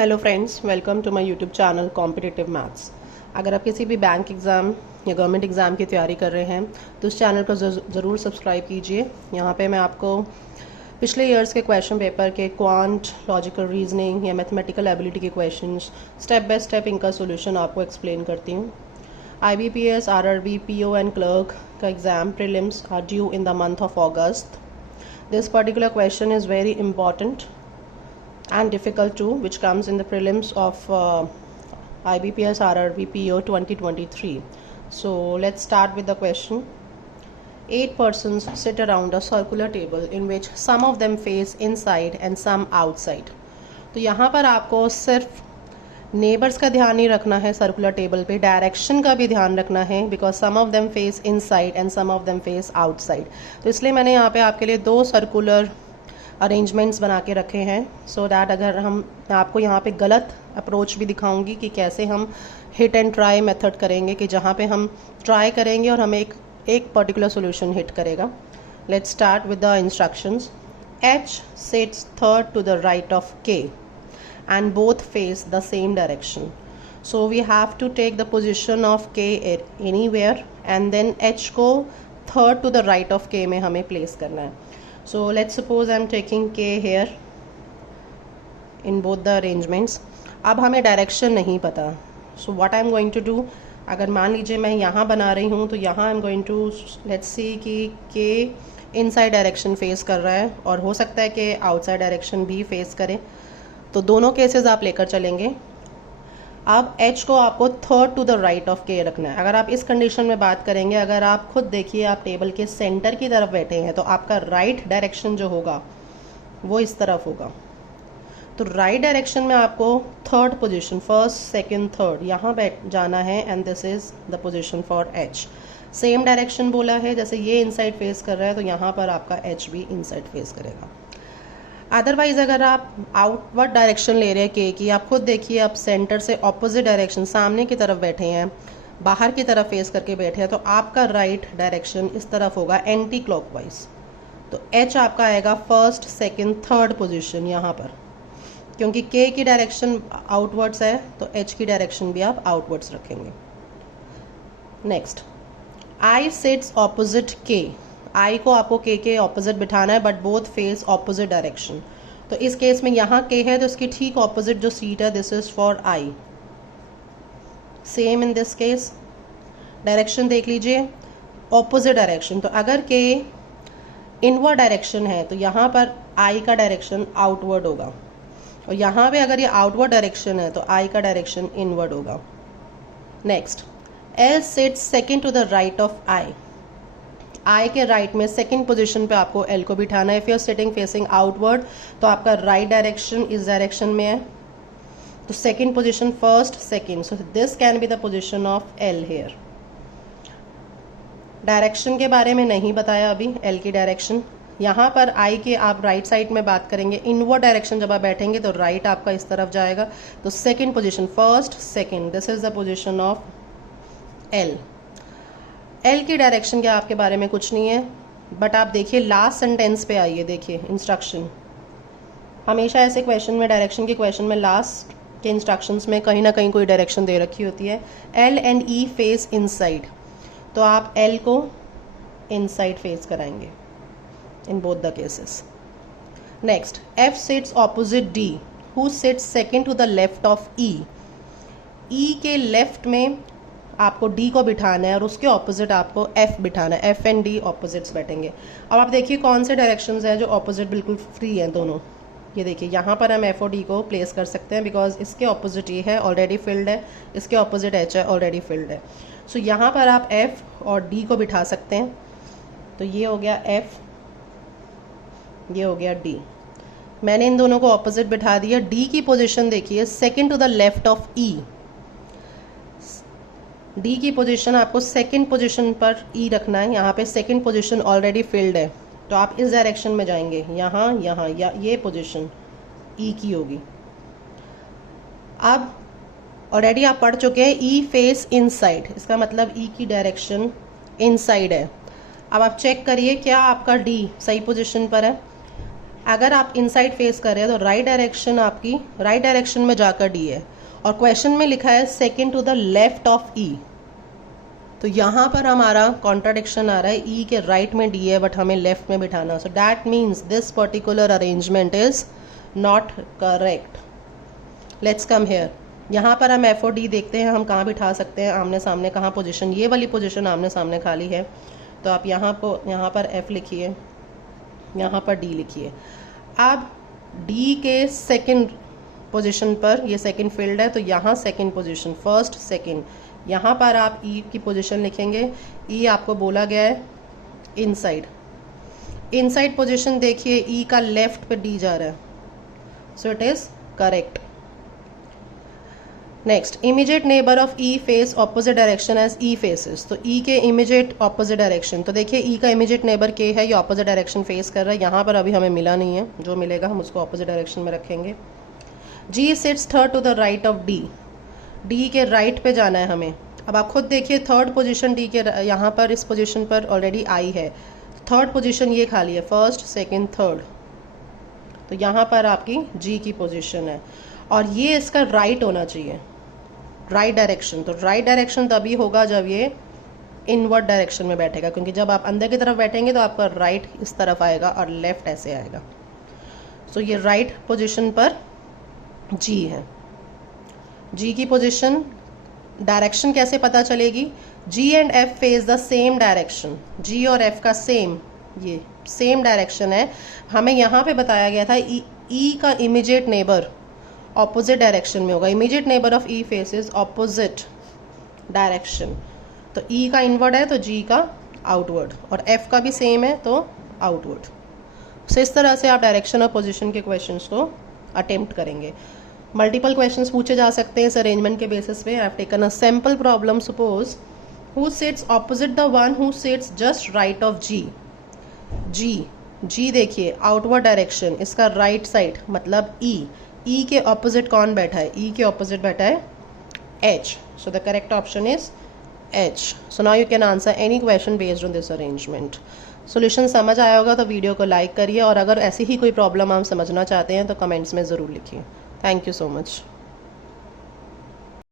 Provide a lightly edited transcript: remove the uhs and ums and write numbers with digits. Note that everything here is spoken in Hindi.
Hello friends, welcome to my YouTube channel competitive maths. अगर आप किसी भी बैंक एग्ज़ाम या गवर्नमेंट एग्ज़ाम की तैयारी कर रहे हैं तो इस चैनल को ज़रूर सब्सक्राइब कीजिए। यहाँ पे मैं आपको पिछले ईयर्स के क्वेश्चन पेपर के क्वांट, लॉजिकल रीजनिंग या मैथमेटिकल एबिलिटी के क्वेश्चंस स्टेप बाय स्टेप इनका सोल्यूशन आपको एक्सप्लेन करती हूँ। IBPS, RRB, PO and clerk का exam prelims are due in the month of August. This particular question is very important and difficult too, which comes in the prelims of IBPS RRB PO 2023. So let's start with the question. 8 persons sit around a circular table in which some of them face inside and some outside. तो यहाँ पर आपको सिर्फ नेबर्स का ध्यान नहीं रखना है, सर्कुलर टेबल पे डायरेक्शन का भी ध्यान रखना है, because some of them face inside and some of them face outside. तो इसलिए मैंने यहाँ पे आपके लिए 2 सर्कुलर अरेंजमेंट्स बना के रखे हैं सो दैट अगर मैं आपको यहाँ पे गलत अप्रोच भी दिखाऊंगी कि कैसे हम हिट एंड ट्राई मेथड करेंगे, कि जहाँ पे हम ट्राई करेंगे और हमें एक पर्टिकुलर सोल्यूशन हिट करेगा। Let's start with the instructions. H sits third to the right of K and both face the same direction. So we have to take the position of K anywhere and then H को third to the right of K में हमें place करना है। So let's suppose I'm taking K here in both the arrangements. अब हमें डायरेक्शन नहीं पता, so what I'm going to do, अगर मान लीजिए मैं यहाँ बना रही हूँ तो यहाँ I'm going to let's see कि K इनसाइड डायरेक्शन फेस कर रहा है और हो सकता है कि आउटसाइड डायरेक्शन भी फेस करे, तो दोनों केसेस आप लेकर चलेंगे। अब H को आपको third to the right of K रखना है। अगर आप इस कंडीशन में बात करेंगे, अगर आप खुद देखिए आप टेबल के सेंटर की तरफ बैठे हैं तो आपका राइट डायरेक्शन जो होगा वो इस तरफ होगा। तो राइट डायरेक्शन में आपको third position, first second third, यहाँ बैठ जाना है and this is the position for H। Same direction बोला है, जैसे ये इनसाइड फेस कर रहा है तो यहाँ पर आपका H भी इनसाइड फेस करेगा। अदरवाइज अगर आप आउटवर्ड डायरेक्शन ले रहे हैं के की, आप खुद देखिए आप सेंटर से ऑपोजिट डायरेक्शन सामने की तरफ बैठे हैं, बाहर की तरफ फेस करके बैठे हैं, तो आपका राइट डायरेक्शन इस तरफ होगा एंटी क्लॉकवाइज। तो H आपका आएगा फर्स्ट सेकंड थर्ड पोजीशन यहाँ पर, क्योंकि K की डायरेक्शन आउटवर्ड्स है तो H की डायरेक्शन भी आप आउटवर्ड्स रखेंगे। Next, I sits opposite K। I को आपको K के ऑपोजिट बिठाना है but both face opposite direction. तो इस केस में यहाँ K है तो इसकी ठीक ऑपोजिट जो सीट है this is for I। Same in this case, direction देख लीजिए ऑपोजिट डायरेक्शन। तो अगर K इनवर्ड डायरेक्शन है तो यहाँ पर I का डायरेक्शन आउटवर्ड होगा, और यहाँ पे अगर ये आउटवर्ड डायरेक्शन है तो I का डायरेक्शन इनवर्ड होगा। Next, L sits second to the right of I के राइट में सेकंड पोजीशन पे आपको L को बिठाना है। If you are sitting facing outward तो आपका राइट डायरेक्शन इस डायरेक्शन में है, तो second position first second, so this can be the position of L here. Direction के बारे में नहीं बताया अभी, L की डायरेक्शन। यहाँ पर I के आप राइट साइड में बात करेंगे, इनवर्ड डायरेक्शन जब आप बैठेंगे तो राइट आपका इस तरफ जाएगा, तो second position first second, this is the position of L। L की डायरेक्शन क्या आपके बारे में कुछ नहीं है, बट आप देखिए लास्ट सेंटेंस पे आइए, देखिए इंस्ट्रक्शन। हमेशा ऐसे क्वेश्चन में, डायरेक्शन के क्वेश्चन में लास्ट के इंस्ट्रक्शंस में कहीं ना कहीं कोई डायरेक्शन दे रखी होती है। L and E face inside, तो आप L को इनसाइड फेस कराएंगे in both the cases. Next, F sits opposite D, who sits second to the left of E। E के लेफ्ट में आपको D को बिठाना है और उसके ऑपोजिट आपको F बिठाना है। F एंड D ऑपोजिट्स बैठेंगे। अब आप देखिए कौन से डायरेक्शंस हैं जो ऑपोजिट बिल्कुल फ्री हैं दोनों। ये देखिए यहाँ पर हम F और D को प्लेस कर सकते हैं, बिकॉज इसके ऑपोजिट ये है ऑलरेडी फिल्ड है, इसके ऑपोजिट H है ऑलरेडी फिल्ड है। सो यहाँ पर आप F और D को बिठा सकते हैं। तो ये हो गया F, ये हो गया D। मैंने इन दोनों को ऑपोजिट बिठा दिया। D की पोजिशन देखिए second to the left of E। D की पोजीशन आपको सेकंड पोजीशन पर E रखना है। यहाँ पे सेकंड पोजीशन ऑलरेडी फिल्ड है तो आप इस डायरेक्शन में जाएंगे, यहाँ यहाँ या ये पोजीशन E की होगी। अब ऑलरेडी आप पढ़ चुके हैं E फेस इनसाइड, इसका मतलब E की डायरेक्शन इनसाइड है। अब आप चेक करिए क्या आपका D सही पोजीशन पर है। अगर आप इनसाइड फेस कर रहे हैं तो राइट डायरेक्शन आपकी राइट डायरेक्शन में जाकर डी है, और क्वेश्चन में लिखा है second to the left of E, तो यहाँ पर हमारा कॉन्ट्राडिक्शन आ रहा है, ई के राइट में डी है बट हमें लेफ्ट में बिठाना, so that means this particular arrangement is not correct. Let's come here, यहाँ पर हम एफ और डी देखते हैं हम कहाँ बिठा सकते हैं आमने सामने, कहाँ पोजीशन, ये वाली पोजीशन आमने सामने खाली है, तो आप यहाँ पर एफ लिखिए, यहाँ पर डी लिखिए। अब डी के सेकंड पोजीशन पर, ये सेकंड फील्ड है तो यहाँ सेकंड पोजीशन, फर्स्ट सेकंड, यहाँ पर आप ई की पोजीशन लिखेंगे। ई आपको बोला गया है इनसाइड, इनसाइड पोजीशन देखिए, ई का लेफ्ट पे डी जा रहा है, so it is correct. Next, immediate neighbour of E face opposite direction as E faces, तो ई के इमीडिएट ऑपोजिट डायरेक्शन, तो देखिए ई का इमीडिएट नेबर के है, ये ऑपोजिट डायरेक्शन फेस कर रहा है, यहाँ पर अभी हमें मिला नहीं है, जो मिलेगा हम उसको ऑपोजिट डायरेक्शन में रखेंगे। G sits third to the right of D, D के राइट पे जाना है हमें। अब आप खुद देखिए थर्ड पोजीशन डी के यहाँ पर इस पोजीशन पर ऑलरेडी आई है, थर्ड पोजीशन ये खाली है, फर्स्ट सेकंड थर्ड, तो यहाँ पर आपकी जी की पोजीशन है, और ये इसका राइट होना चाहिए, राइट डायरेक्शन। तो राइट डायरेक्शन तभी होगा जब ये इनवर्ड डायरेक्शन में बैठेगा, क्योंकि जब आप अंदर की तरफ बैठेंगे तो आपका राइट इस तरफ आएगा और लेफ्ट ऐसे आएगा। सो ये राइट पोजीशन पर जी है। जी की पोजीशन, डायरेक्शन कैसे पता चलेगी, G and F face the same direction, G और एफ का सेम, ये सेम डायरेक्शन है। हमें यहाँ पे बताया गया था ई का इमीडिएट नेबर ऑपोजिट डायरेक्शन में होगा, immediate neighbour of E faces opposite direction, तो ई का इनवर्ड है तो जी का आउटवर्ड, और एफ का भी सेम है तो आउटवर्ड। सो इस तरह से आप डायरेक्शन और पोजीशन के क्वेश्चंस को अटेम्प्ट करेंगे। मल्टीपल क्वेश्चंस पूछे जा सकते हैं इस अरेंजमेंट के बेसिस पे। I have taken a sample problem, suppose who sits opposite the one who sits just right of G, G देखिए आउटवर्ड डायरेक्शन, इसका राइट साइड मतलब ई, ई के ऑपोजिट कौन बैठा है, ई के ऑपोजिट बैठा है H, so the correct option is H. So now you can answer any question based on this arrangement. Solution समझ आया होगा तो वीडियो को लाइक करिए, और अगर ऐसी ही कोई प्रॉब्लम आप समझना चाहते हैं तो कमेंट्स में ज़रूर लिखिए। Thank you so much.